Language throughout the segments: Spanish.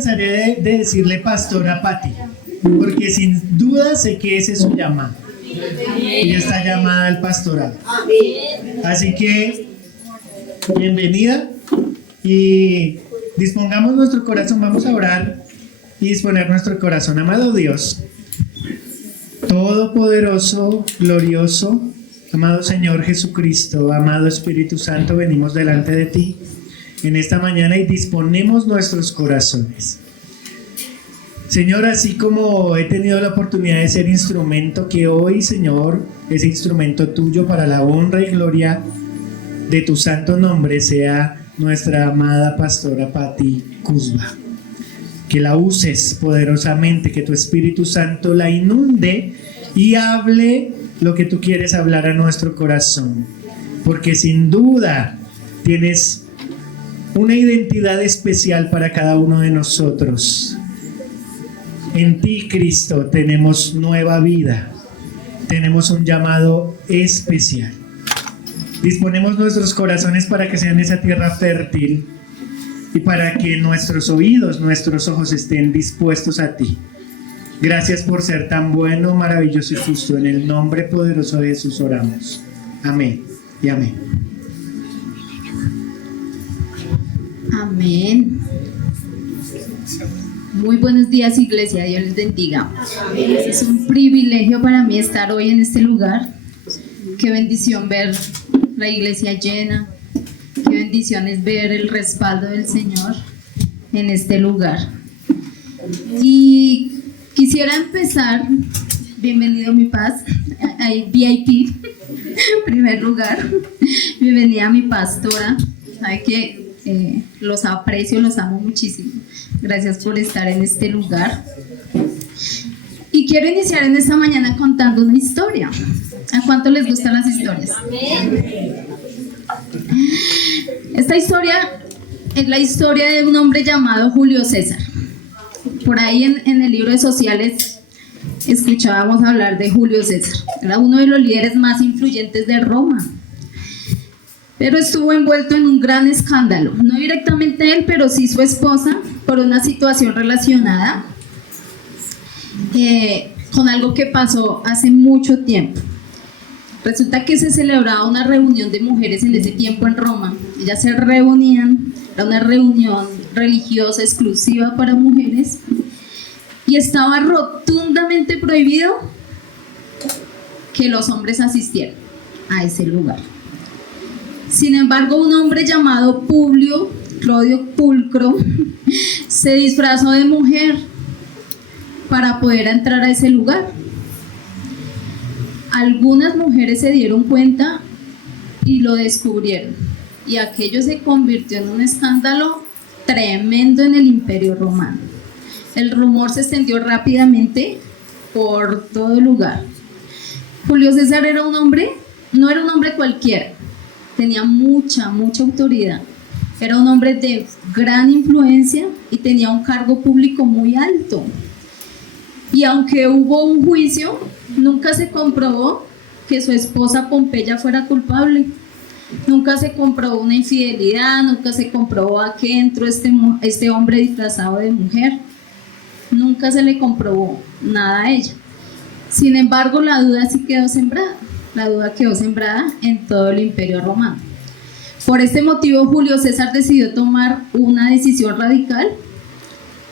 cansaré de decirle pastora Patti, porque sin duda sé que ese es su llamado. Ella está llamada al pastorado. Así que, bienvenida y dispongamos nuestro corazón, vamos a orar y disponer nuestro corazón. Amado Dios, todopoderoso, glorioso, amado Señor Jesucristo, amado Espíritu Santo, venimos delante de ti en esta mañana y disponemos nuestros corazones. Señor, así como he tenido la oportunidad de ser instrumento, que hoy, Señor, ese instrumento tuyo para la honra y gloria de tu santo nombre sea nuestra amada pastora Patti Cusba. Que la uses poderosamente, que tu Espíritu Santo la inunde y hable lo que tú quieres hablar a nuestro corazón. Porque sin duda tienes una identidad especial para cada uno de nosotros. En ti, Cristo, tenemos nueva vida, tenemos un llamado especial. Disponemos nuestros corazones para que sean esa tierra fértil y para que nuestros oídos, nuestros ojos estén dispuestos a ti. Gracias por ser tan bueno, maravilloso y justo. En el nombre poderoso de Jesús oramos. Amén y amén. Amén. Muy buenos días, iglesia, Dios les bendiga. Es un privilegio para mí estar hoy en este lugar. Qué bendición ver la iglesia llena. Qué bendición es ver el respaldo del Señor en este lugar. Y quisiera empezar, bienvenido mi paz, hay VIP, en primer lugar. Bienvenida a mi pastora, sabe que los aprecio, los amo muchísimo. Gracias por estar en este lugar. Y quiero iniciar en esta mañana contando una historia. ¿A cuánto les gustan las historias? Esta historia es la historia de un hombre llamado Julio César. Por ahí en el libro de Sociales escuchábamos hablar de Julio César. Era uno de los líderes más influyentes de Roma. Pero estuvo envuelto en un gran escándalo, no directamente él, pero sí su esposa, por una situación relacionada con algo que pasó hace mucho tiempo. Resulta que se celebraba una reunión de mujeres en ese tiempo en Roma. Ellas se reunían, era una reunión religiosa exclusiva para mujeres, y estaba rotundamente prohibido que los hombres asistieran a ese lugar. Sin embargo, un hombre llamado Publio Clodio Pulcro se disfrazó de mujer para poder entrar a ese lugar. Algunas mujeres se dieron cuenta y lo descubrieron, y aquello se convirtió en un escándalo tremendo en el Imperio Romano. El rumor se extendió rápidamente por todo el lugar. Julio César era un hombre, no era un hombre cualquiera. Tenía mucha autoridad. Era un hombre de gran influencia y tenía un cargo público muy alto. Y aunque hubo un juicio, nunca se comprobó que su esposa Pompeya fuera culpable. Nunca se comprobó una infidelidad, nunca se comprobó a qué entró este hombre disfrazado de mujer. Nunca se le comprobó nada a ella. Sin embargo, la duda sí quedó sembrada. La duda quedó sembrada en todo el Imperio Romano. Por este motivo, Julio César decidió tomar una decisión radical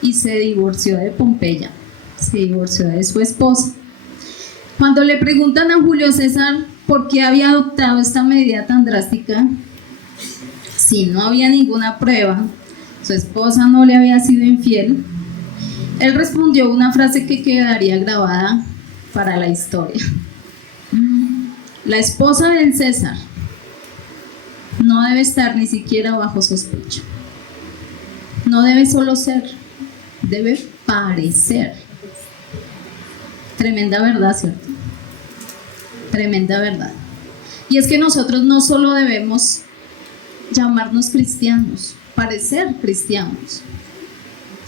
y se divorció de Pompeya. Se divorció de su esposa. Cuando le preguntan a Julio César por qué había adoptado esta medida tan drástica, si no había ninguna prueba, su esposa no le había sido infiel, él respondió una frase que quedaría grabada para la historia. La esposa del César no debe estar ni siquiera bajo sospecha. No debe solo ser, debe parecer. Tremenda verdad, ¿cierto? Tremenda verdad. Y es que nosotros no solo debemos llamarnos cristianos, parecer cristianos.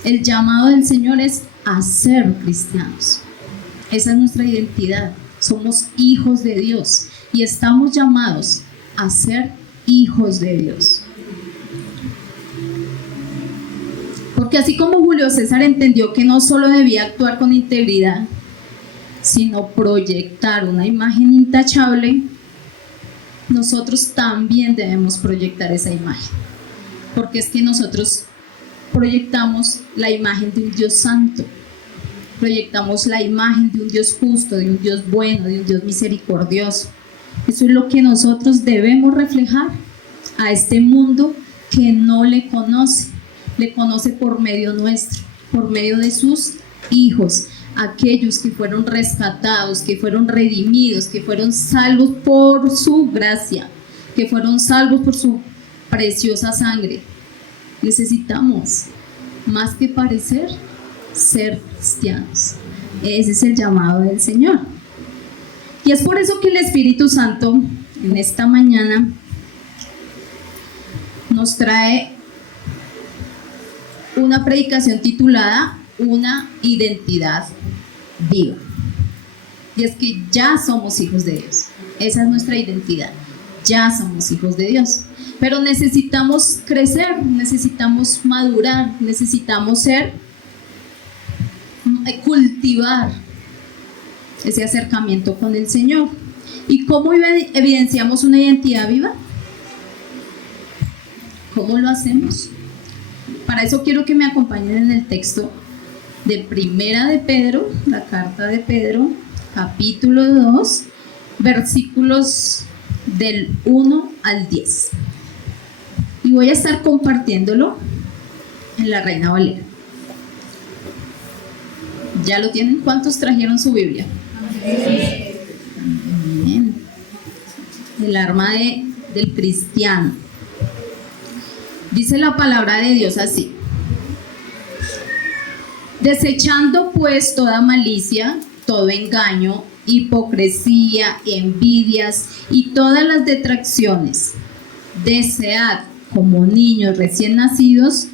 El llamado del Señor es a ser cristianos. Esa es nuestra identidad. Somos hijos de Dios y estamos llamados a ser hijos de Dios. ¿Por Porque así como Julio César entendió que no solo debía actuar con integridad, sino proyectar una imagen intachable, nosotros también debemos proyectar esa imagen. Porque es que nosotros proyectamos la imagen de un Dios santo, proyectamos la imagen de un Dios justo, de un Dios bueno, de un Dios misericordioso. Eso es lo que nosotros debemos reflejar a este mundo que no le conoce por medio nuestro, por medio de sus hijos, aquellos que fueron rescatados, que fueron redimidos, que fueron salvos por su gracia, que fueron salvos por su preciosa sangre. Necesitamos, más que parecer, ser cristianos. Ese es el llamado del Señor. Y es por eso que el Espíritu Santo en esta mañana nos trae una predicación titulada Una identidad viva. Y es que ya somos hijos de Dios. Esa es nuestra identidad. Ya somos hijos de Dios. Pero necesitamos crecer, necesitamos madurar, necesitamos cultivar ese acercamiento con el Señor. ¿Y cómo evidenciamos una identidad viva? ¿Cómo lo hacemos? Para eso quiero que me acompañen en el texto de Primera de Pedro, la carta de Pedro, capítulo 2, versículos del 1 al 10. Y voy a estar compartiéndolo en la Reina Valera. ¿Ya lo tienen? ¿Cuántos trajeron su Biblia? Bien. El arma del cristiano. Dice la palabra de Dios así: desechando pues toda malicia, todo engaño, hipocresía, envidias y todas las detracciones, desead como niños recién nacidos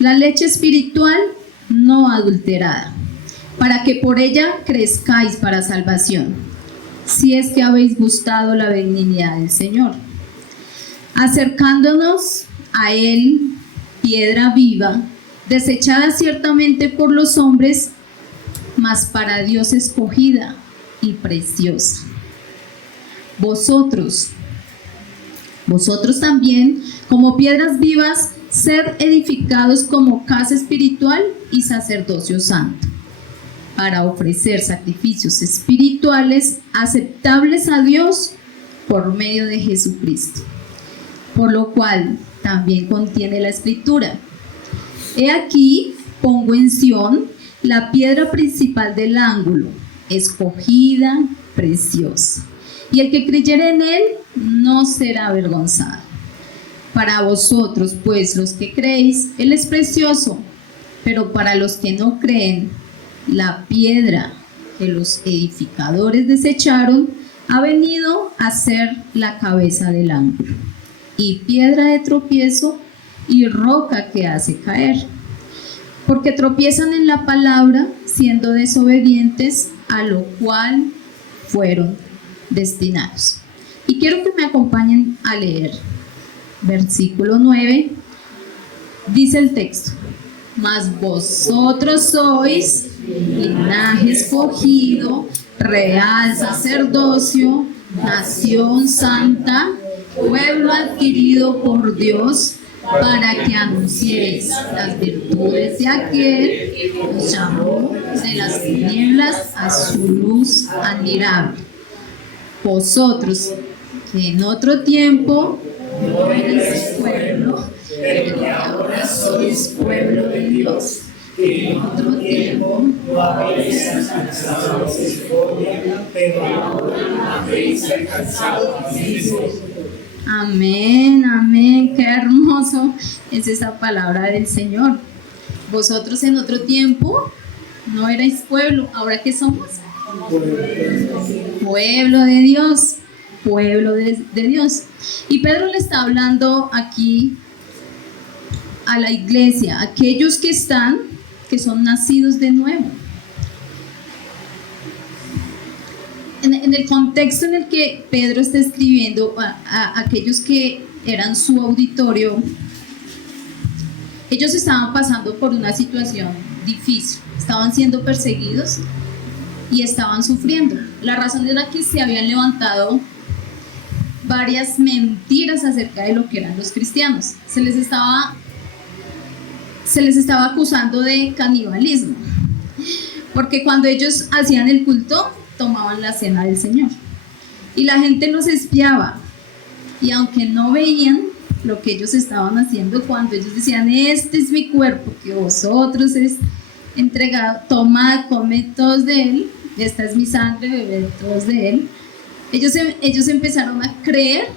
la leche espiritual no adulterada, para que por ella crezcáis para salvación, si es que habéis gustado la benignidad del Señor, acercándonos a Él, piedra viva, desechada ciertamente por los hombres, mas para Dios escogida y preciosa. Vosotros también, como piedras vivas, sed edificados como casa espiritual y sacerdocio santo, para ofrecer sacrificios espirituales aceptables a Dios por medio de Jesucristo. Por lo cual también contiene la Escritura: he aquí, pongo en Sión la piedra principal del ángulo, escogida, preciosa, y el que creyere en él no será avergonzado. Para vosotros, pues, los que creéis, él es precioso, pero para los que no creen, la piedra que los edificadores desecharon ha venido a ser la cabeza del ángulo, y piedra de tropiezo y roca que hace caer, porque tropiezan en la palabra, siendo desobedientes, a lo cual fueron destinados. Y quiero que me acompañen a leer versículo 9. Dice el texto: mas vosotros sois linaje escogido, real sacerdocio, nación santa, pueblo adquirido por Dios, para que anunciéis las virtudes de aquel que os llamó de las tinieblas a su luz admirable. Vosotros, que en otro tiempo no erais pueblo, pero que ahora sois pueblo de Dios, que en otro tiempo no habéis alcanzado misericordia, pero ahora habéis alcanzado misericordia. Amén, amén, qué hermoso es esa palabra del Señor. Vosotros en otro tiempo no erais pueblo, ¿ahora qué somos? Pueblo de Dios, pueblo de Dios. Y Pedro le está hablando aquí a la iglesia, a aquellos que son nacidos de nuevo. En el contexto en el que Pedro está escribiendo a aquellos que eran su auditorio, Ellos estaban pasando por una situación difícil, estaban siendo perseguidos y estaban sufriendo. La razón era que se habían levantado varias mentiras acerca de lo que eran los cristianos. Se les estaba acusando de canibalismo, porque cuando ellos hacían el culto, tomaban la cena del Señor. Y la gente los espiaba, y aunque no veían lo que ellos estaban haciendo, cuando ellos decían, este es mi cuerpo, que vosotros es entregado, tomad, comed todos de él, esta es mi sangre, bebed todos de él, ellos empezaron a creer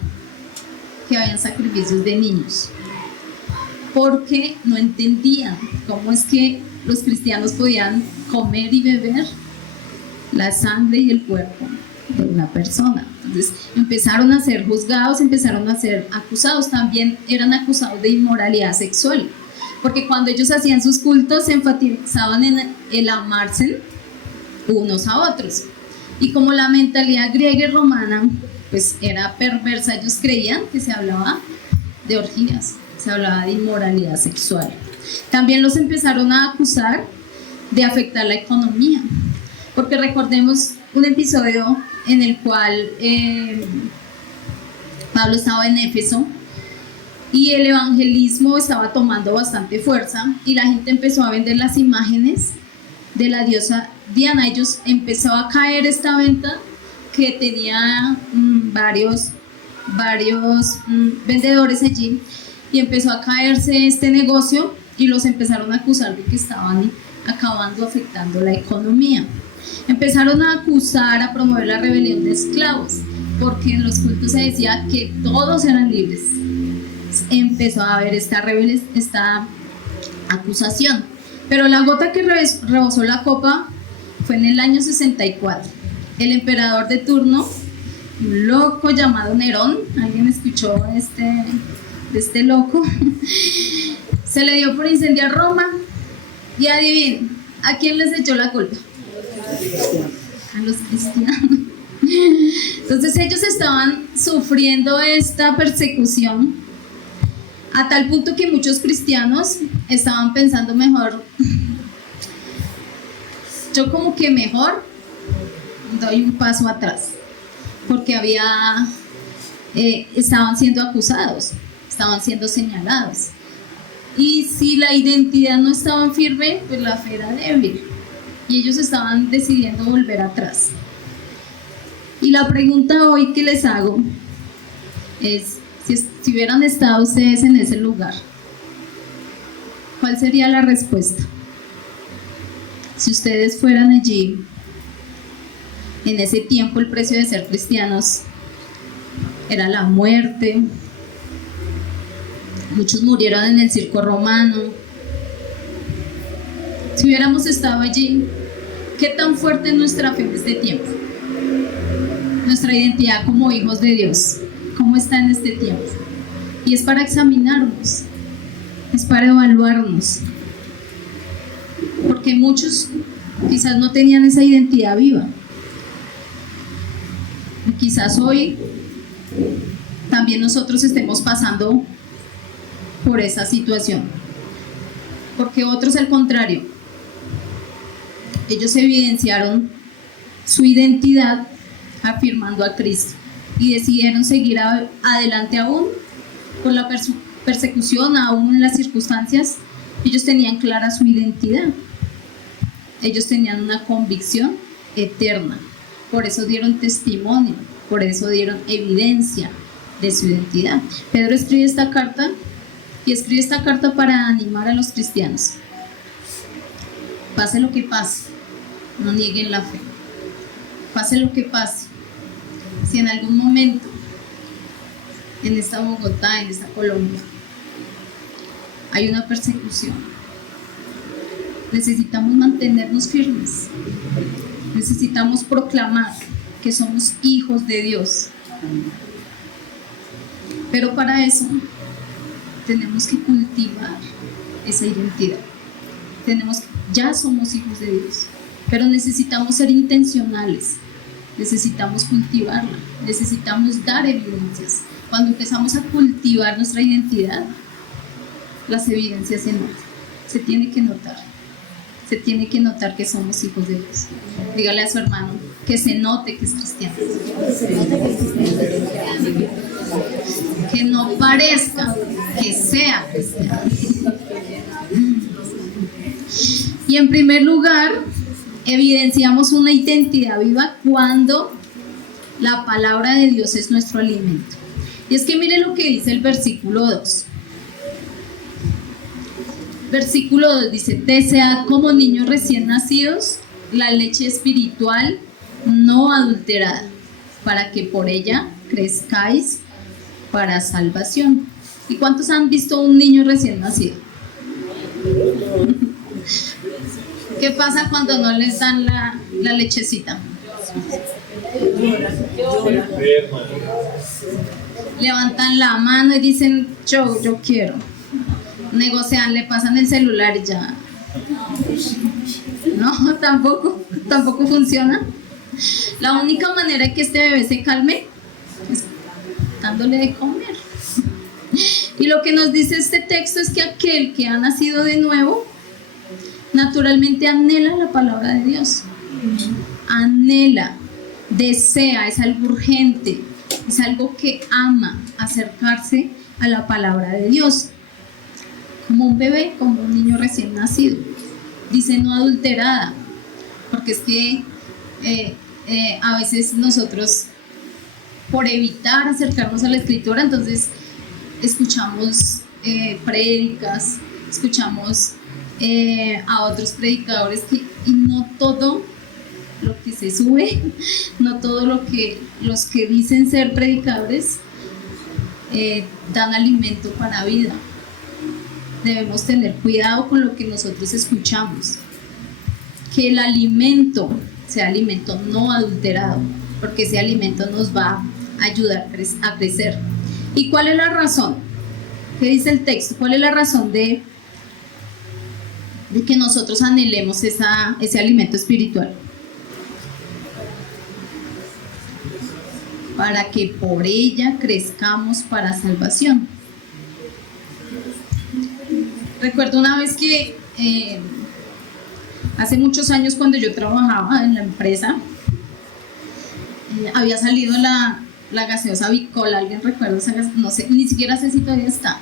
que habían sacrificios de niños, porque no entendían cómo es que los cristianos podían comer y beber la sangre y el cuerpo de una persona. Entonces empezaron a ser juzgados, empezaron a ser acusados. También eran acusados de inmoralidad sexual, porque cuando ellos hacían sus cultos se enfatizaban en el amarse unos a otros, y como la mentalidad griega y romana pues era perversa, ellos creían que se hablaba de orgías, se hablaba de inmoralidad sexual. También los empezaron a acusar de afectar la economía, porque recordemos un episodio en el cual Pablo estaba en Éfeso y el evangelismo estaba tomando bastante fuerza y la gente empezó a vender las imágenes de la diosa Diana. Ellos empezó a caer esta venta que tenía varios vendedores allí, y empezó a caerse este negocio y los empezaron a acusar de que estaban acabando, afectando la economía. Empezaron a acusar, a promover la rebelión de esclavos, porque en los cultos se decía que todos eran libres. Empezó a haber esta acusación, pero la gota que rebosó la copa fue en el año 64. El emperador de turno, un loco llamado Nerón, ¿alguien escuchó de este loco? Se le dio por incendiar Roma, y adivinen, ¿a quién les echó la culpa? A los cristianos. Entonces ellos estaban sufriendo esta persecución a tal punto que muchos cristianos estaban pensando, mejor, yo como que mejor doy un paso atrás, porque estaban siendo acusados, estaban siendo señalados, y si la identidad no estaba firme, pues la fe era débil, y ellos estaban decidiendo volver atrás. Y la pregunta hoy que les hago es, si hubieran estado ustedes en ese lugar, ¿cuál sería la respuesta? Si ustedes fueran allí, en ese tiempo el precio de ser cristianos era la muerte, muchos murieron en el circo romano. Si hubiéramos estado allí, ¿qué tan fuerte es nuestra fe en este tiempo? Nuestra identidad como hijos de Dios, ¿cómo está en este tiempo? Y es para examinarnos, es para evaluarnos, porque muchos quizás no tenían esa identidad viva. Y quizás hoy también nosotros estemos pasando por esa situación, porque otros al contrario, ellos evidenciaron su identidad afirmando a Cristo y decidieron seguir adelante aún con la persecución, aún en las circunstancias. Ellos tenían clara su identidad, ellos tenían una convicción eterna, por eso dieron testimonio, por eso dieron evidencia de su identidad. Pedro escribe esta carta, y escribe esta carta para animar a los cristianos. Pase lo que pase, no nieguen la fe. Pase lo que pase, si en algún momento en esta Bogotá, en esta Colombia, hay una persecución, necesitamos mantenernos firmes, necesitamos proclamar que somos hijos de Dios, pero para eso tenemos que cultivar esa identidad. Ya somos hijos de Dios, pero necesitamos ser intencionales, necesitamos cultivarla, necesitamos dar evidencias. Cuando empezamos a cultivar nuestra identidad, las evidencias se notan. Se tiene que notar. Se tiene que notar que somos hijos de Dios. Dígale a su hermano que se note que es cristiano. Que no parezca, que sea cristiano. Y en primer lugar, evidenciamos una identidad viva cuando la palabra de Dios es nuestro alimento. Y es que mire lo que dice el versículo 2. Versículo 2 dice: desead como niños recién nacidos la leche espiritual no adulterada, para que por ella crezcáis para salvación. ¿Y cuántos han visto un niño recién nacido? ¿Qué pasa cuando no les dan la lechecita? Levantan la mano y dicen yo quiero. Negocian, le pasan el celular y ya. No, tampoco funciona. La única manera de que este bebé se calme es dándole de comer. Y lo que nos dice este texto es que aquel que ha nacido de nuevo naturalmente anhela la palabra de Dios. Anhela, desea, es algo urgente, es algo que ama acercarse a la palabra de Dios. Como un bebé, como un niño recién nacido. Dice no adulterada, porque es que a veces nosotros, por evitar acercarnos a la escritura, entonces escuchamos prédicas, escuchamos a otros predicadores y no todo lo que se sube, no todo lo que los que dicen ser predicadores dan alimento para vida. Debemos tener cuidado con lo que nosotros escuchamos, que el alimento sea alimento no adulterado, porque ese alimento nos va a ayudar a crecer. ¿Y cuál es la razón? ¿Qué dice el texto? ¿Cuál es la razón de que nosotros anhelemos ese alimento espiritual? Para que por ella crezcamos para salvación. Recuerdo una vez que hace muchos años, cuando yo trabajaba en la empresa, había salido la gaseosa Bicola. ¿Alguien recuerda esa gaseosa? No sé, ni siquiera sé si todavía está,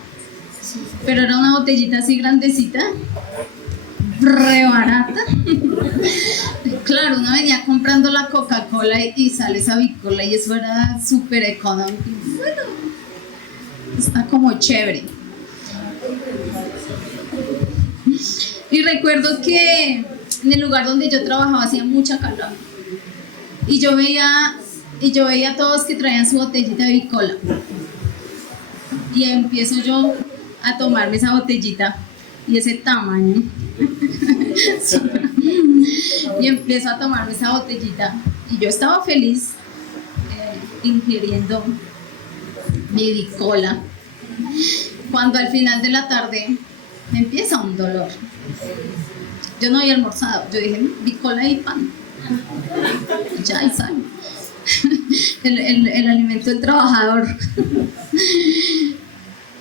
pero era una botellita así grandecita, re barata. Claro, uno venía comprando la Coca-Cola y sale esa Bicola y eso era súper económico. Bueno, está como chévere. Y recuerdo que en el lugar donde yo trabajaba hacía mucha calor y yo veía a todos que traían su botellita de Bicola, y empiezo yo a tomarme esa botellita y ese tamaño y empiezo a tomarme esa botellita y yo estaba feliz ingiriendo mi Bicola, cuando al final de la tarde me empieza un dolor. Yo no había almorzado, yo dije Bicola y pan, ya, y sal. el alimento del trabajador.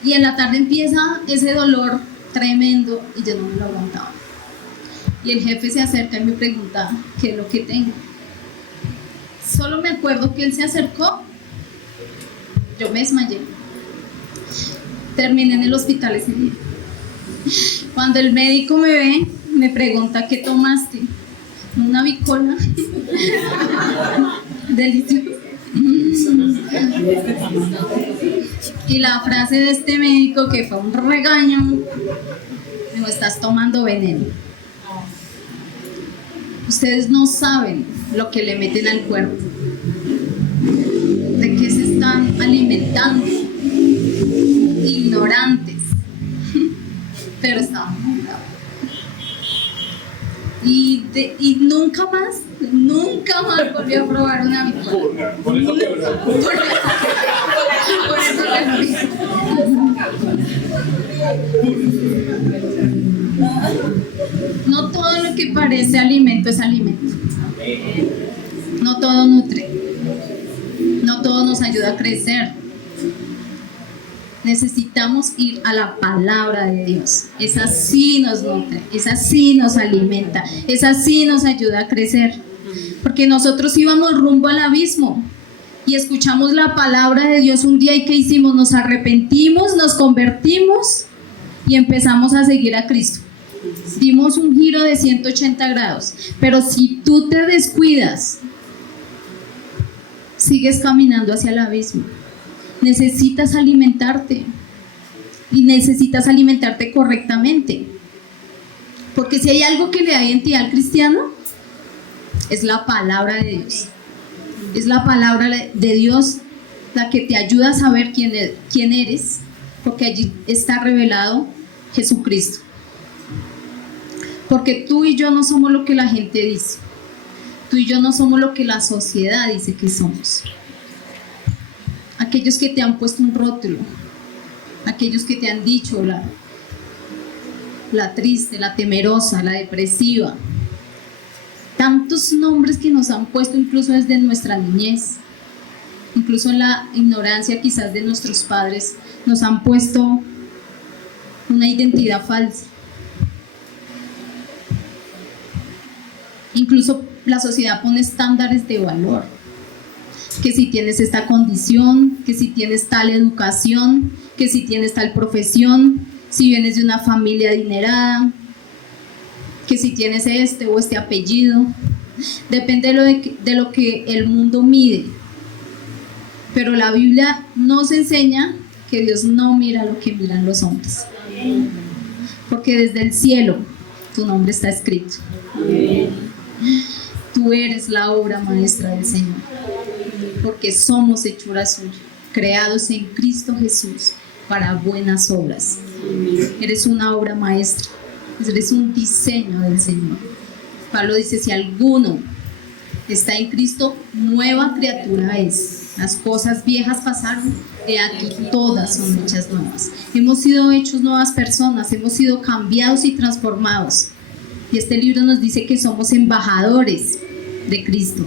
Y en la tarde empieza ese dolor tremendo y yo no me lo aguantaba. Y el jefe se acerca y me pregunta qué es lo que tengo. Solo me acuerdo que él se acercó, yo me desmayé, terminé en el hospital ese día. Cuando el médico me ve, me pregunta ¿qué tomaste? Una Bicola. Delicioso. Y la frase de este médico, que fue un regaño, me dijo: estás tomando veneno. Ustedes no saben lo que le meten al cuerpo, de qué se están alimentando, ignorantes. Pero estaban muy bravos. Y nunca más volví a probar una Bicola. Por eso no todo lo que parece alimento es alimento. No todo nutre. No todo nos ayuda a crecer. Necesitamos ir a la palabra de Dios. Esa sí nos nutre, esa sí nos alimenta, esa sí nos ayuda a crecer. Porque nosotros íbamos rumbo al abismo y escuchamos la palabra de Dios un día y ¿qué hicimos? Nos arrepentimos, nos convertimos y empezamos a seguir a Cristo. Dimos un giro de 180 grados. Pero si tú te descuidas, sigues caminando hacia el abismo. Necesitas alimentarte y necesitas alimentarte correctamente, porque si hay algo que le da identidad al cristiano es la palabra de Dios. Es la palabra de Dios la que te ayuda a saber quién eres, porque allí está revelado Jesucristo. Porque tú y yo no somos lo que la gente dice, tú y yo no somos lo que la sociedad dice que somos. Aquellos que te han puesto un rótulo, aquellos que te han dicho la triste, la temerosa, la depresiva, tantos nombres que nos han puesto incluso desde nuestra niñez, incluso en la ignorancia quizás de nuestros padres, nos han puesto una identidad falsa. Incluso la sociedad pone estándares de valor, que si tienes esta condición, que si tienes tal educación, que si tienes tal profesión, si vienes de una familia adinerada, que si tienes este o este apellido. Depende de lo que el mundo mide. Pero la Biblia nos enseña que Dios no mira lo que miran los hombres. Porque desde el cielo tu nombre está escrito. Tú eres la obra maestra del Señor. Porque somos hechura suya, creados en Cristo Jesús para buenas obras. Eres una obra maestra, eres un diseño del Señor. Pablo dice, si alguno está en Cristo, nueva criatura es. Las cosas viejas pasaron, de aquí todas son hechas nuevas. Hemos sido hechos nuevas personas, hemos sido cambiados y transformados. Y este libro nos dice que somos embajadores de Cristo.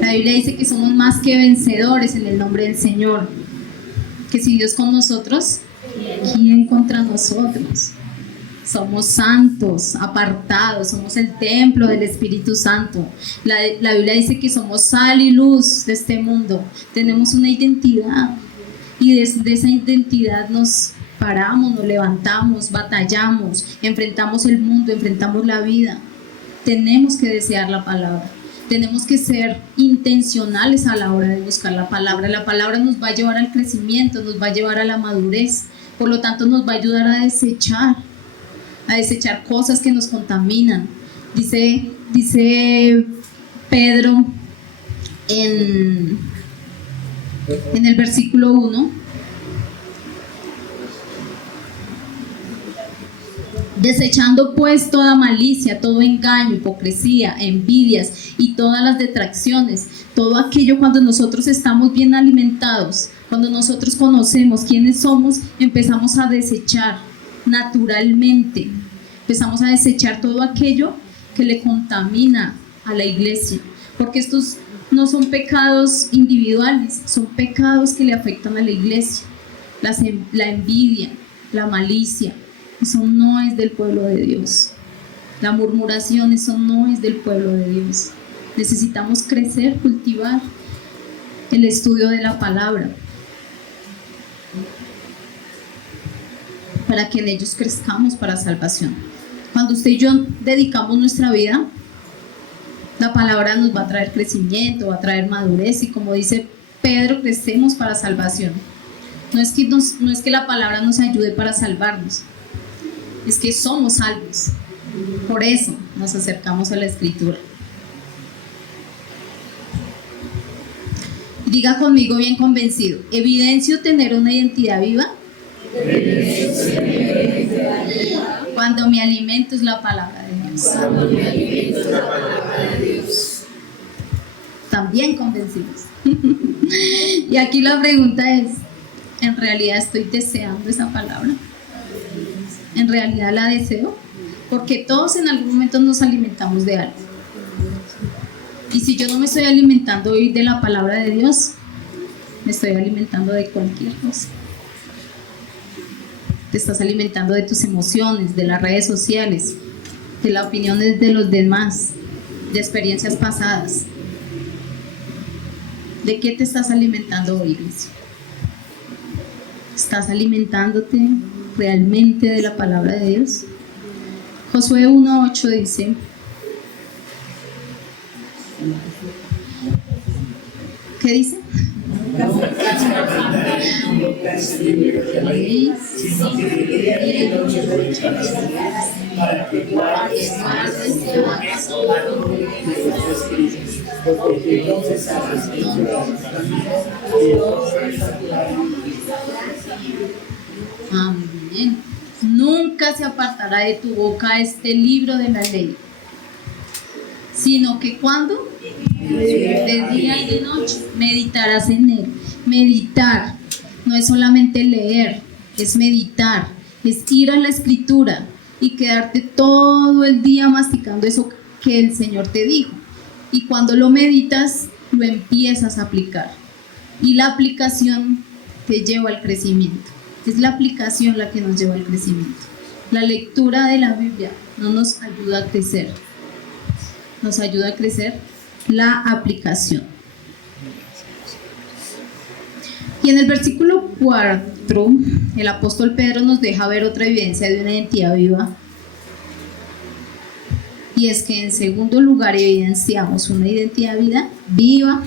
La Biblia dice que somos más que vencedores en el nombre del Señor. Que si Dios con nosotros, ¿quién contra nosotros? Somos santos, apartados, somos el templo del Espíritu Santo. La Biblia dice que somos sal y luz de este mundo. Tenemos una identidad y desde esa identidad nos paramos, nos levantamos, batallamos, enfrentamos el mundo, enfrentamos la vida. Tenemos que desear la palabra. Tenemos que ser intencionales a la hora de buscar la palabra. La palabra nos va a llevar al crecimiento, nos va a llevar a la madurez. Por lo tanto, nos va a ayudar a desechar cosas que nos contaminan. Dice Pedro en el versículo 1, desechando pues toda malicia, todo engaño, hipocresía, envidias y todas las detracciones, todo aquello. Cuando nosotros estamos bien alimentados, cuando nosotros conocemos quiénes somos, empezamos a desechar naturalmente, empezamos a desechar todo aquello que le contamina a la iglesia, porque estos no son pecados individuales, son pecados que le afectan a la iglesia. La envidia, la malicia, eso no es del pueblo de Dios. La murmuración, eso no es del pueblo de Dios. Necesitamos crecer, cultivar el estudio de la palabra para que en ellos crezcamos para salvación. Cuando usted y yo dedicamos nuestra vida, la palabra nos va a traer crecimiento, va a traer madurez, y como dice Pedro, crecemos para salvación. No es que la palabra nos ayude para salvarnos, es que somos salvos. Por eso nos acercamos a la Escritura. Diga conmigo bien convencido: ¿evidencio tener una identidad viva? Cuando mi alimento es la palabra de Dios. También convencidos. Y aquí la pregunta es: ¿en realidad estoy deseando esa palabra? ¿En realidad la deseo? Porque todos en algún momento nos alimentamos de algo. Y si yo no me estoy alimentando hoy de la palabra de Dios, me estoy alimentando de cualquier cosa. Te estás alimentando de tus emociones, de las redes sociales, de las opiniones de los demás, de experiencias pasadas. ¿De qué te estás alimentando hoy, iglesia? ¿Estás alimentándote realmente de la palabra de Dios? Josué 1:8 dice: ¿qué dice? Amén. Nunca se apartará de tu boca este libro de la ley, sino que cuando de día y de noche meditarás en él. Meditar no es solamente leer, es meditar, es ir a la escritura y quedarte todo el día masticando eso que el Señor te dijo. Y cuando lo meditas, lo empiezas a aplicar. Y la aplicación te lleva al crecimiento. Es la aplicación la que nos lleva al crecimiento. La lectura de la Biblia no nos ayuda a crecer. Nos ayuda a crecer la aplicación. Y en el versículo 4, el apóstol Pedro nos deja ver otra evidencia de una identidad viva. Y es que en segundo lugar evidenciamos una identidad viva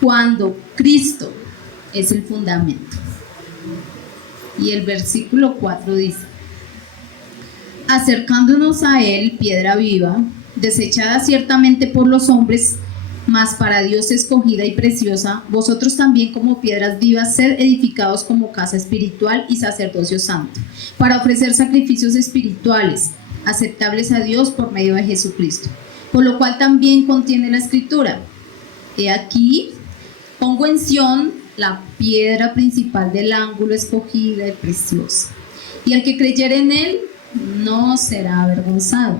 cuando Cristo es el fundamento. Y el versículo 4 dice: acercándonos a él, piedra viva, desechada ciertamente por los hombres, mas para Dios escogida y preciosa, vosotros también como piedras vivas sed edificados como casa espiritual y sacerdocio santo, para ofrecer sacrificios espirituales aceptables a Dios por medio de Jesucristo. Por lo cual también contiene la escritura: he aquí, pongo en Sión la piedra principal del ángulo, escogida y preciosa, y el que creyere en él no será avergonzado.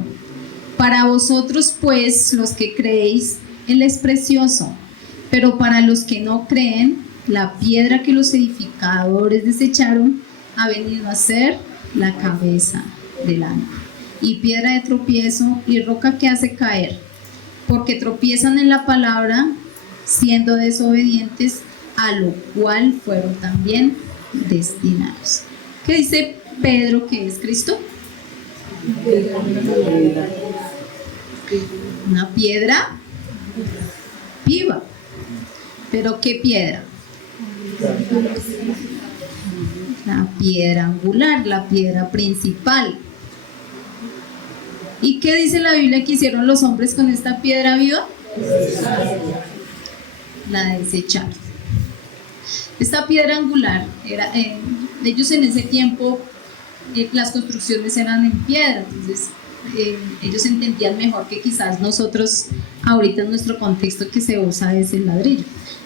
Para vosotros pues, los que creéis, él es precioso, pero para los que no creen, la piedra que los edificadores desecharon ha venido a ser la cabeza del ángulo, y piedra de tropiezo y roca que hace caer, porque tropiezan en la palabra, siendo desobedientes, a lo cual fueron también destinados. ¿Qué dice Pedro que es Cristo? Una piedra viva. ¿Pero qué piedra? La piedra angular, la piedra principal. ¿Y qué dice la Biblia que hicieron los hombres con esta piedra viva? La desecharon. Esta piedra angular, ellos en ese tiempo, las construcciones eran en piedra, entonces ellos entendían mejor que quizás nosotros ahorita en nuestro contexto que se usa es el ladrillo,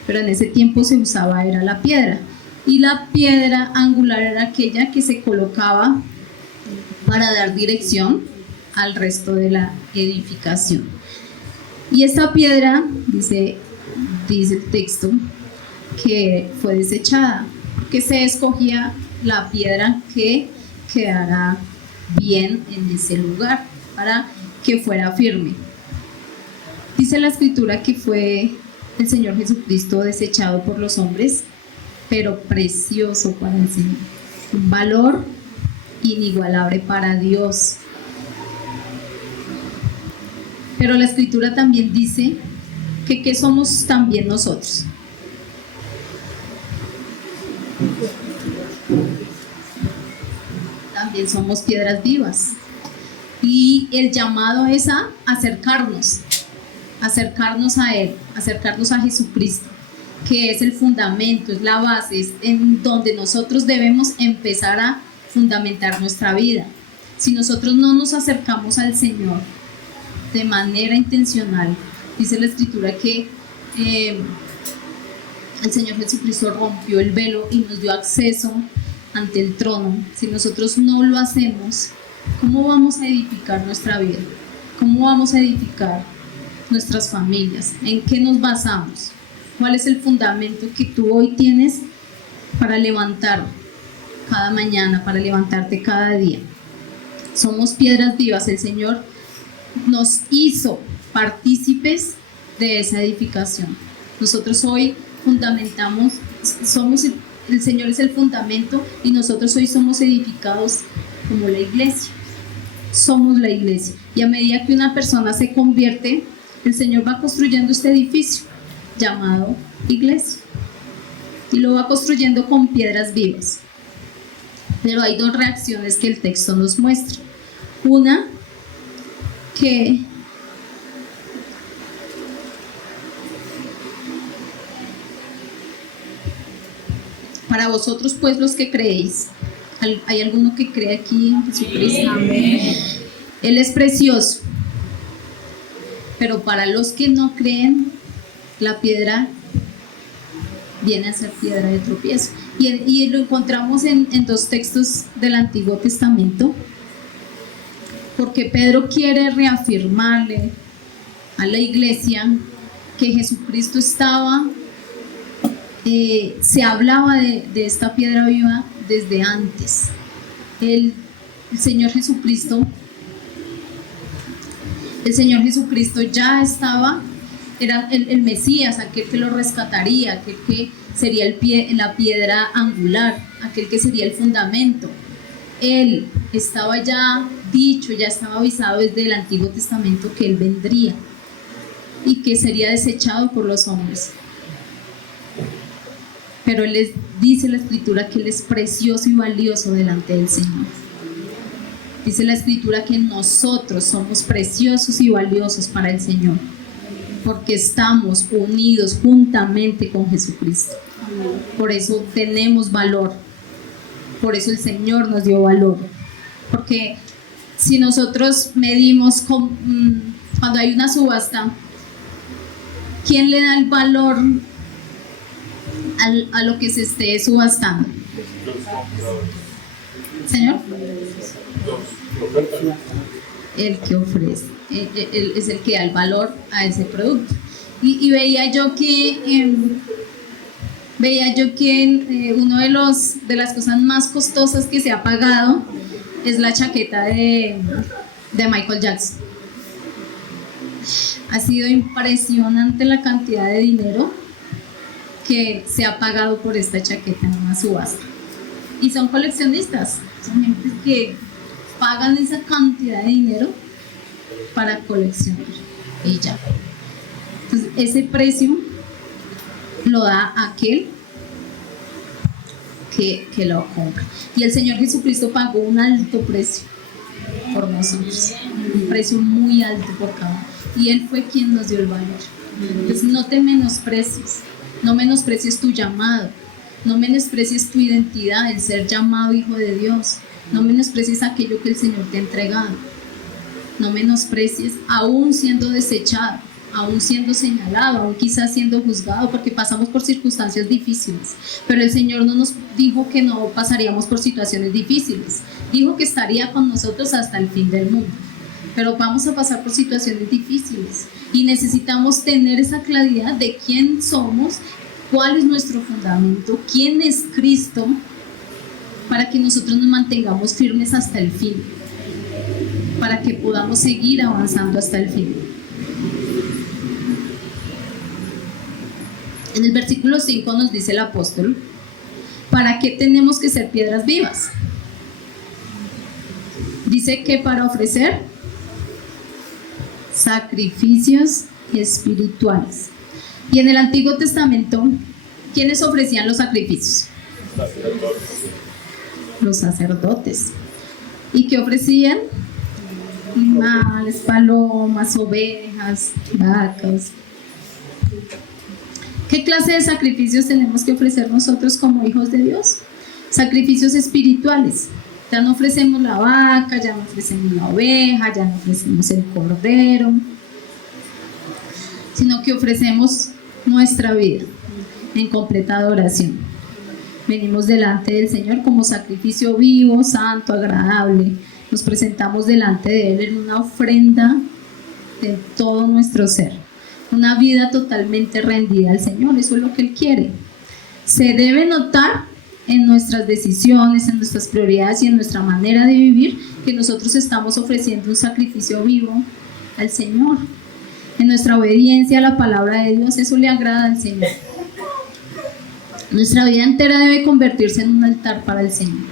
pero en ese tiempo se usaba era la piedra, y la piedra angular era aquella que se colocaba para dar dirección al resto de la edificación. Y esta piedra, dice el texto, que fue desechada, que se escogía la piedra que quedara bien en ese lugar para que fuera firme. Dice la escritura que fue el Señor Jesucristo desechado por los hombres, pero precioso para el Señor, un valor inigualable para Dios. Pero la escritura también dice que ¿qué somos también nosotros? También somos piedras vivas, y el llamado es a acercarnos a Él, acercarnos a Jesucristo, que es el fundamento, es la base, es en donde nosotros debemos empezar a fundamentar nuestra vida. Si nosotros no nos acercamos al Señor de manera intencional, dice la escritura que el Señor Jesucristo rompió el velo y nos dio acceso ante el trono. Si nosotros no lo hacemos, ¿cómo vamos a edificar nuestra vida? ¿Cómo vamos a edificar nuestras familias? ¿En qué nos basamos? ¿Cuál es el fundamento que tú hoy tienes para levantar cada mañana, para levantarte cada día. Somos piedras vivas. El Señor nos hizo partícipes de esa edificación. Nosotros hoy fundamentamos, el Señor es el fundamento y nosotros hoy somos edificados como la iglesia. Somos la iglesia. Y a medida que una persona se convierte, el Señor va construyendo este edificio llamado iglesia. Y lo va construyendo con piedras vivas. Pero hay dos reacciones que el texto nos muestra. Una, que para vosotros pues los que creéis, ¿hay alguno que cree aquí en Jesucristo? Amén. Él es precioso, pero para los que no creen, la piedra viene a ser piedra de tropiezo. Y lo encontramos en dos textos del Antiguo Testamento, porque Pedro quiere reafirmarle a la iglesia que Jesucristo estaba, se hablaba de esta piedra viva desde antes. El Señor Jesucristo ya estaba, era el Mesías, aquel que lo rescataría, aquel que sería la piedra angular, aquel que sería el fundamento. Él estaba ya dicho, ya estaba avisado desde el Antiguo Testamento que Él vendría y que sería desechado por los hombres. Pero Él les dice la Escritura que Él es precioso y valioso delante del Señor. Dice la Escritura que nosotros somos preciosos y valiosos para el Señor, porque estamos unidos juntamente con Jesucristo. Por eso tenemos valor. Por eso el Señor nos dio valor. Porque si nosotros medimos cuando hay una subasta, ¿quién le da el valor a lo que se esté subastando? ¿Señor? El que ofrece. Él es el que da el valor a ese producto. Y veía yo que uno de las cosas más costosas que se ha pagado es la chaqueta de Michael Jackson. Ha sido impresionante la cantidad de dinero que se ha pagado por esta chaqueta en una subasta. Y son coleccionistas, son gente que pagan esa cantidad de dinero para coleccionar y ya. Entonces ese precio lo da aquel que lo compra. Y el Señor Jesucristo pagó un alto precio por nosotros, un precio muy alto por cada uno. Y Él fue quien nos dio el valor. Entonces no te menosprecies, no menosprecies tu llamado, no menosprecies tu identidad, el ser llamado hijo de Dios. No menosprecies aquello que el Señor te ha entregado. No menosprecies aún siendo desechado, aún siendo señalado, aún quizás siendo juzgado, porque pasamos por circunstancias difíciles. Pero el Señor no nos dijo que no pasaríamos por situaciones difíciles. Dijo que estaría con nosotros hasta el fin del mundo. Pero vamos a pasar por situaciones difíciles y necesitamos tener esa claridad de quién somos, cuál es nuestro fundamento, quién es Cristo, para que nosotros nos mantengamos firmes hasta el fin, para que podamos seguir avanzando hasta el fin. En el versículo 5 nos dice el apóstol, ¿para qué tenemos que ser piedras vivas? Dice que para ofrecer sacrificios espirituales. Y en el Antiguo Testamento, ¿quiénes ofrecían los sacrificios? Los sacerdotes. ¿Y qué ofrecían? Animales, palomas, ovejas, vacas. ¿Qué clase de sacrificios tenemos que ofrecer nosotros como hijos de Dios? Sacrificios espirituales. Ya no ofrecemos la vaca, ya no ofrecemos la oveja, ya no ofrecemos el cordero, sino que ofrecemos nuestra vida en completa adoración. Venimos delante del Señor como sacrificio vivo, santo, agradable. Nos presentamos delante de Él en una ofrenda de todo nuestro ser. Una vida totalmente rendida al Señor, eso es lo que Él quiere. Se debe notar en nuestras decisiones, en nuestras prioridades y en nuestra manera de vivir, que nosotros estamos ofreciendo un sacrificio vivo al Señor. En nuestra obediencia a la palabra de Dios, eso le agrada al Señor. Nuestra vida entera debe convertirse en un altar para el Señor.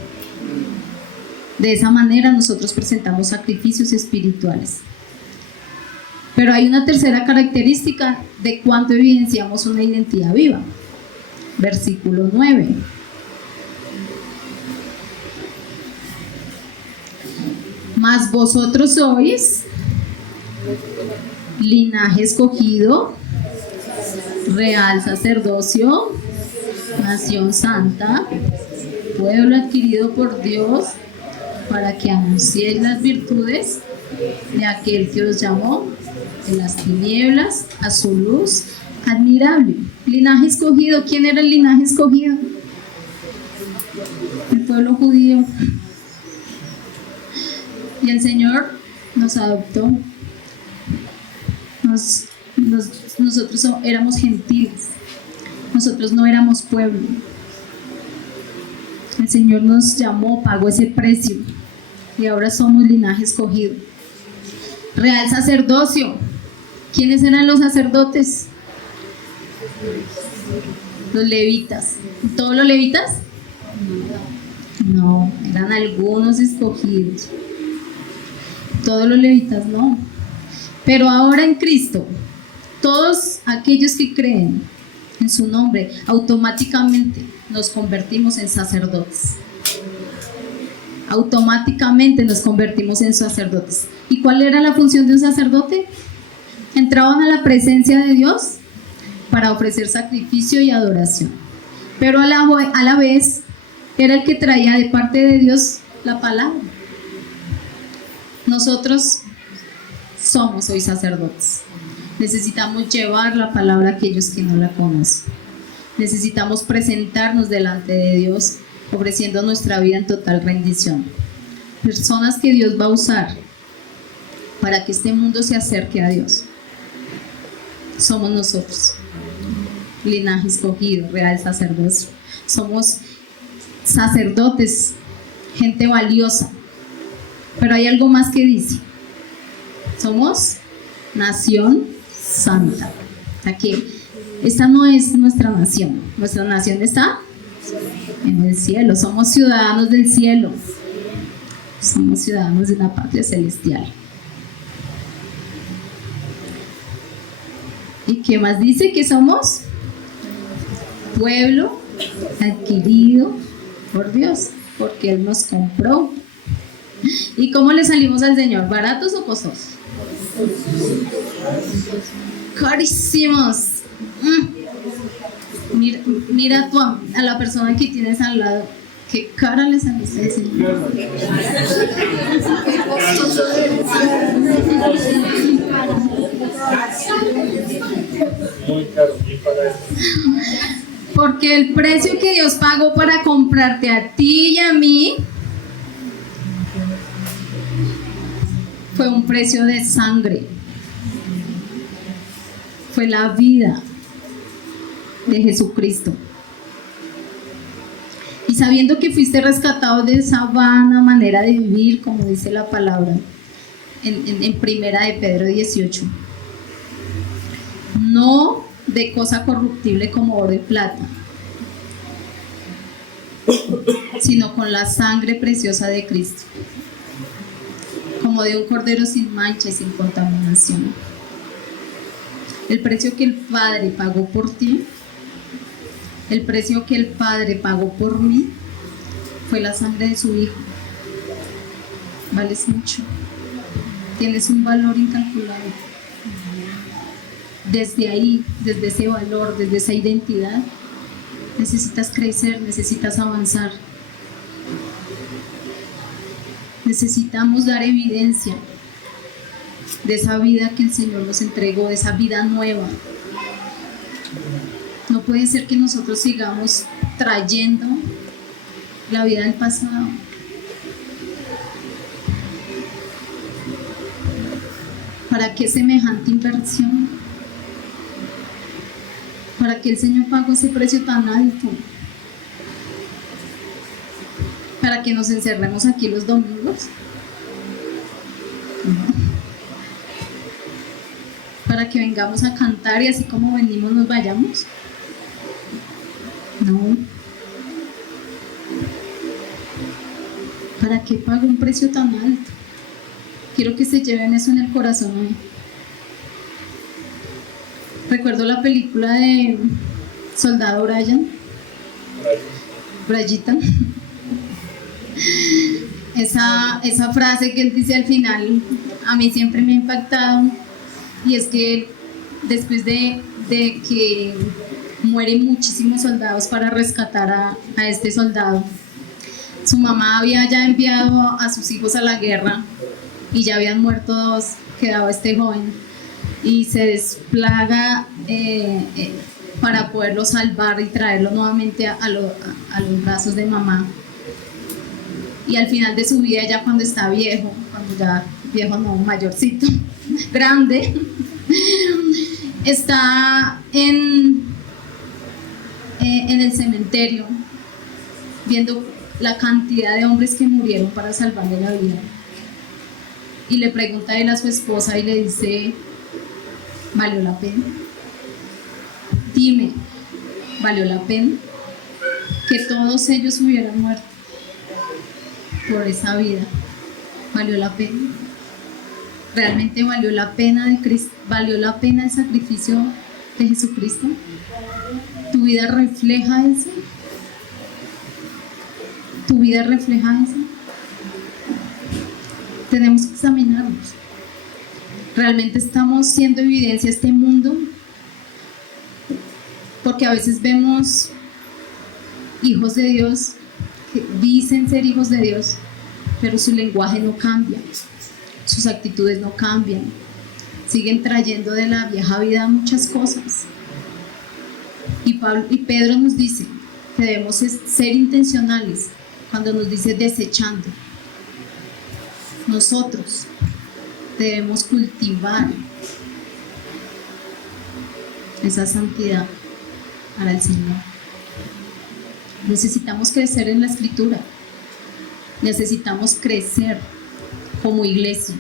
De esa manera nosotros presentamos sacrificios espirituales. Pero hay una tercera característica de cuánto evidenciamos una identidad viva. Versículo 9. Mas vosotros sois linaje escogido, real sacerdocio, nación santa, pueblo adquirido por Dios, para que anunciéis las virtudes de aquel que os llamó de las tinieblas a su luz admirable. Linaje escogido. ¿Quién era el linaje escogido? El pueblo judío. Y el Señor nos adoptó. Nosotros éramos gentiles. Nosotros no éramos pueblo. El Señor nos llamó, pagó ese precio. Y ahora somos linaje escogido. Real sacerdocio. ¿Quiénes eran los sacerdotes? Los levitas. ¿Todos los levitas? No, eran algunos escogidos. Todos los levitas no. Pero ahora en Cristo, todos aquellos que creen en su nombre, automáticamente nos convertimos en sacerdotes. Automáticamente nos convertimos en sacerdotes. ¿Y cuál era la función de un sacerdote? Entraban a la presencia de Dios para ofrecer sacrificio y adoración. Pero a la vez era el que traía de parte de Dios la palabra. Nosotros somos hoy sacerdotes. Necesitamos llevar la palabra a aquellos que no la conocen. Necesitamos presentarnos delante de Dios, ofreciendo nuestra vida en total rendición. Personas que Dios va a usar para que este mundo se acerque a Dios. Somos nosotros, linaje escogido, real sacerdocio. Somos sacerdotes, gente valiosa. Pero hay algo más que dice. Somos nación santa. Aquí, esta no es nuestra nación. Nuestra nación está en el cielo. Somos ciudadanos del cielo. Somos ciudadanos de una patria celestial. ¿Y qué más dice? Que somos pueblo adquirido por Dios, porque Él nos compró. ¿Y cómo le salimos al Señor? ¿Baratos o costosos? Carísimos. Mira tú a la persona que tienes al lado. ¿Qué cara le saliste al Señor? Muy caro, y para eso. Porque el precio que Dios pagó para comprarte a ti y a mí fue un precio de sangre. Fue la vida de Jesucristo. Y sabiendo que fuiste rescatado de esa vana manera de vivir, como dice la palabra en primera de Pedro 18, no de cosa corruptible como oro y plata, sino con la sangre preciosa de Cristo, como de un cordero sin mancha y sin contaminación. El precio que el Padre pagó por ti, el precio que el Padre pagó por mí, fue la sangre de su Hijo. Vales mucho. Tienes un valor incalculable. Desde ahí, desde ese valor, desde esa identidad, necesitas crecer, necesitas avanzar. Necesitamos dar evidencia de esa vida que el Señor nos entregó, de esa vida nueva. No puede ser que nosotros sigamos trayendo la vida del pasado. ¿Para qué semejante inversión? ¿Para qué el Señor pagó ese precio tan alto? para que nos encerremos aquí los domingos. No. Para que vengamos a cantar y así como venimos nos vayamos. No. ¿Para qué pague un precio tan alto? Quiero que se lleven eso en el corazón hoy. Recuerdo la película de Soldado Brian, Brayita. Esa frase que él dice al final a mí siempre me ha impactado, y es que después de que mueren muchísimos soldados para rescatar a este soldado, su mamá había ya enviado a sus hijos a la guerra y ya habían muerto dos, quedaba este joven, y se desplaga para poderlo salvar y traerlo nuevamente a los brazos de mamá. Y al final de su vida, ya cuando está viejo, cuando ya viejo no, mayorcito, grande, está en el cementerio viendo la cantidad de hombres que murieron para salvarle la vida, y le pregunta a él a su esposa y le dice: ¿valió la pena? Dime, ¿valió la pena que todos ellos hubieran muerto por esa vida? ¿Valió la pena? ¿Realmente valió la pena valió la pena el sacrificio de Jesucristo? ¿Tu vida refleja eso? ¿Tu vida refleja eso? Tenemos que examinarnos. ¿Realmente estamos siendo evidencia a este mundo? Porque a veces vemos hijos de Dios que dicen ser hijos de Dios, pero su lenguaje no cambia, sus actitudes no cambian, siguen trayendo de la vieja vida muchas cosas. Y Pedro nos dice que debemos ser intencionales cuando nos dice desechando. Nosotros debemos cultivar esa santidad para el Señor. Necesitamos crecer en la Escritura, necesitamos crecer como iglesia,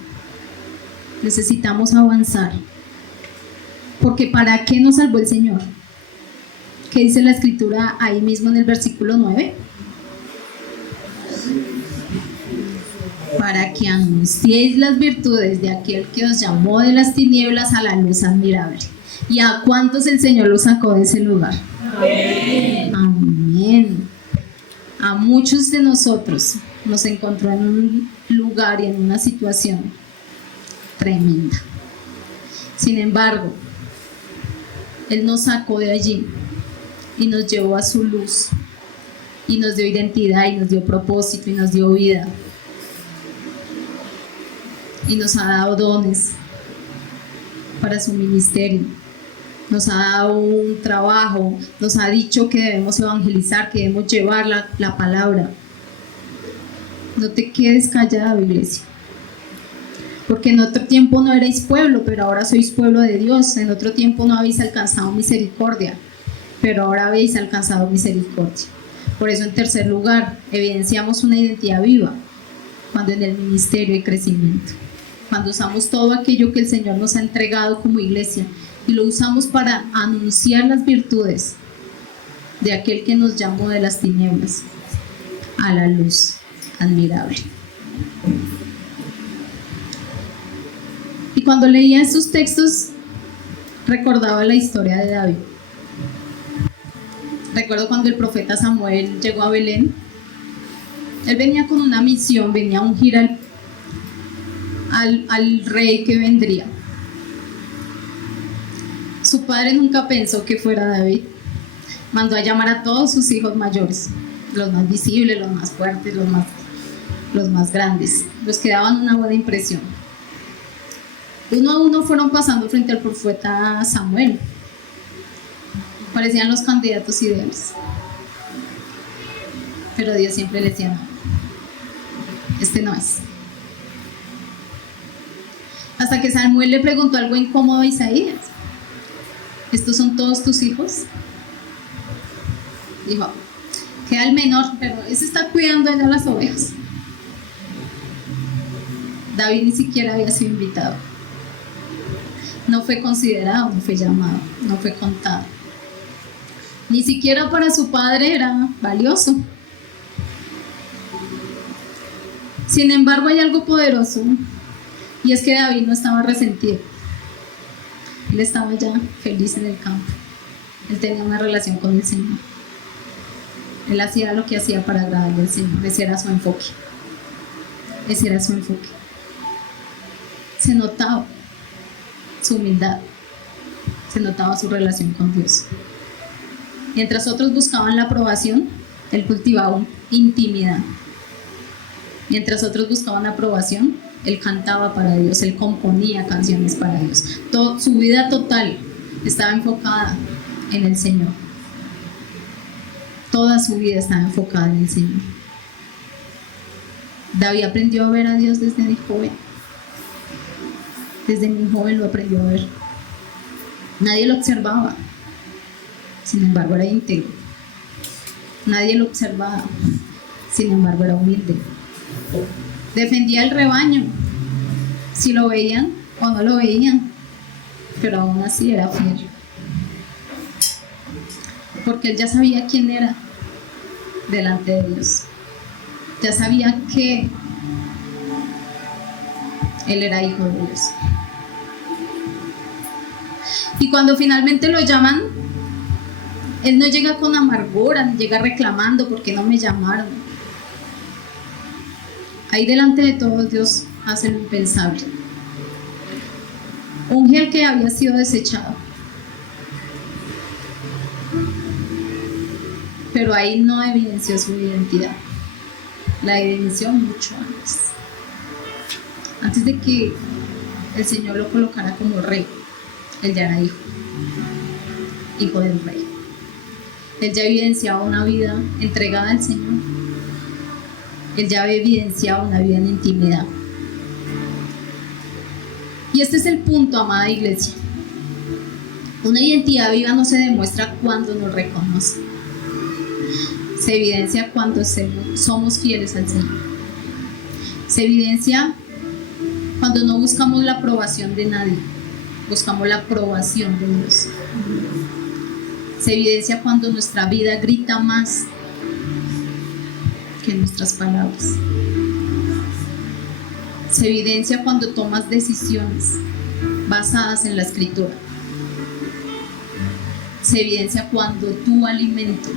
necesitamos avanzar, porque ¿para qué nos salvó el Señor? ¿Qué dice la Escritura ahí mismo en el versículo 9? Para que anunciéis las virtudes de aquel que os llamó de las tinieblas a la luz admirable. ¿Y a cuántos el Señor los sacó de ese lugar? Amén. Amén. A muchos de nosotros nos encontró en un lugar y en una situación tremenda. Sin embargo, Él nos sacó de allí y nos llevó a su luz, y nos dio identidad, y nos dio propósito, y nos dio vida, y nos ha dado dones para su ministerio, nos ha dado un trabajo, nos ha dicho que debemos evangelizar, que debemos llevar la palabra. No te quedes callado, iglesia, porque en otro tiempo no erais pueblo, pero ahora sois pueblo de Dios. En otro tiempo no habéis alcanzado misericordia, pero ahora habéis alcanzado misericordia. Por eso, en tercer lugar, evidenciamos una identidad viva cuando en el ministerio hay crecimiento, cuando usamos todo aquello que el Señor nos ha entregado como iglesia y lo usamos para anunciar las virtudes de aquel que nos llamó de las tinieblas a la luz admirable. Y cuando leía estos textos, recordaba la historia de David. Recuerdo cuando el profeta Samuel llegó a Belén. Él venía con una misión, venía a ungir al rey que vendría. Su padre nunca pensó que fuera David. Mandó a llamar a todos sus hijos mayores, los más visibles, los más fuertes, los más grandes, los que daban una buena impresión. Uno a uno fueron pasando frente al profeta Samuel. Parecían los candidatos ideales, pero Dios siempre le decía: no, este no es. Hasta que Samuel le preguntó algo incómodo a Isaías: ¿estos son todos tus hijos? Dijo: Queda el menor, pero ese está cuidando allá las ovejas. David ni siquiera había sido invitado. No fue considerado, no fue llamado, no fue contado. Ni siquiera para su padre era valioso. Sin embargo, hay algo poderoso, y es que David no estaba resentido. Él estaba ya feliz en el campo. Él tenía una relación con el Señor. Él hacía lo que hacía para agradarle al Señor. Ese era su enfoque. Ese era su enfoque. Se notaba su humildad. Se notaba su relación con Dios. Mientras otros buscaban la aprobación, él cultivaba intimidad. Mientras otros buscaban aprobación, él cantaba para Dios, él componía canciones para Dios. Su vida total estaba enfocada en el Señor. Toda su vida estaba enfocada en el Señor. David aprendió a ver a Dios desde muy joven. Desde muy joven lo aprendió a ver. Nadie lo observaba. Sin embargo, era íntegro. Nadie lo observaba. Sin embargo, era humilde. Defendía el rebaño, si lo veían o no lo veían, pero aún así era fiel, porque él ya sabía quién era delante de Dios. Ya sabía que él era hijo de Dios. Y cuando finalmente lo llaman, él no llega con amargura, ni llega reclamando porque no me llamaron. Ahí delante de todos Dios hace lo impensable. Unge al que había sido desechado. Pero ahí no evidenció su identidad. La evidenció mucho antes. Antes de que el Señor lo colocara como rey, él ya era hijo. Hijo del rey. Él ya evidenciaba una vida entregada al Señor. Él ya había evidenciado una vida en intimidad. Y este es el punto, amada iglesia. Una identidad viva no se demuestra cuando nos reconoce. Se evidencia cuando somos fieles al Señor. Se evidencia cuando no buscamos la aprobación de nadie, buscamos la aprobación de Dios. Se evidencia cuando nuestra vida grita más que nuestras palabras. Se evidencia cuando tomas decisiones basadas en la Escritura. Se evidencia cuando tu alimento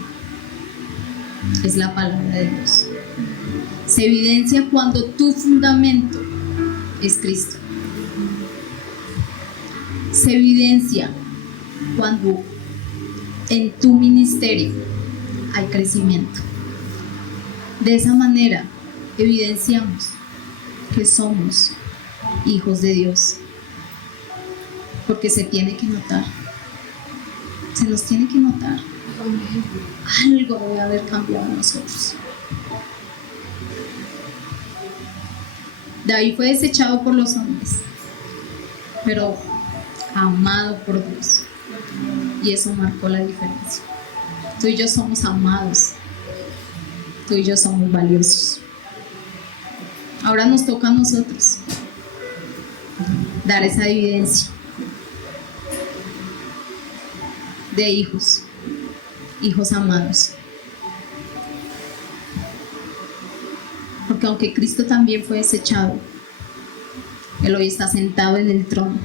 es la palabra de Dios. Se evidencia cuando tu fundamento es Cristo. Se evidencia cuando en tu ministerio hay crecimiento. De esa manera evidenciamos que somos hijos de Dios, porque se tiene que notar, se nos tiene que notar. Algo debe haber cambiado en nosotros. David fue desechado por los hombres, pero amado por Dios, y eso marcó la diferencia. Tú y yo somos amados. Tú y yo somos valiosos. Ahora nos toca a nosotros dar esa evidencia de hijos amados. Porque aunque Cristo también fue desechado, Él hoy está sentado en el trono,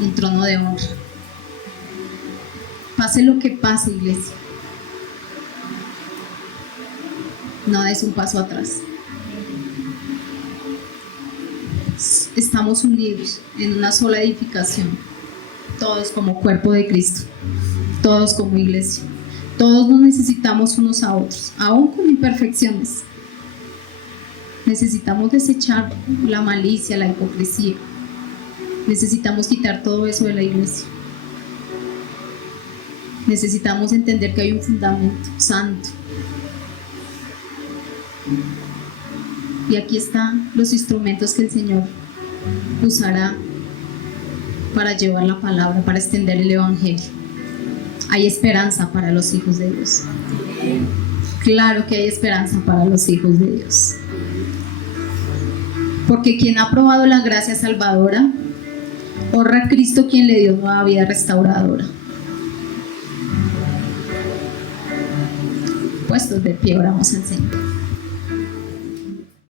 un trono de honra. Pase lo que pase, iglesia, no des un paso atrás. Estamos unidos en una sola edificación, todos como cuerpo de Cristo, todos como iglesia. Todos nos necesitamos unos a otros, aún con imperfecciones. Necesitamos desechar la malicia, la hipocresía. Necesitamos quitar todo eso de la iglesia. Necesitamos entender que hay un fundamento santo. Y aquí están los instrumentos que el Señor usará para llevar la palabra, para extender el evangelio. hay esperanza para los hijos de Dios. Claro que hay esperanza para los hijos de Dios. Porque quien ha probado la gracia salvadora, honra a Cristo quien le dio nueva vida restauradora. Puestos de pie, oramos al Señor.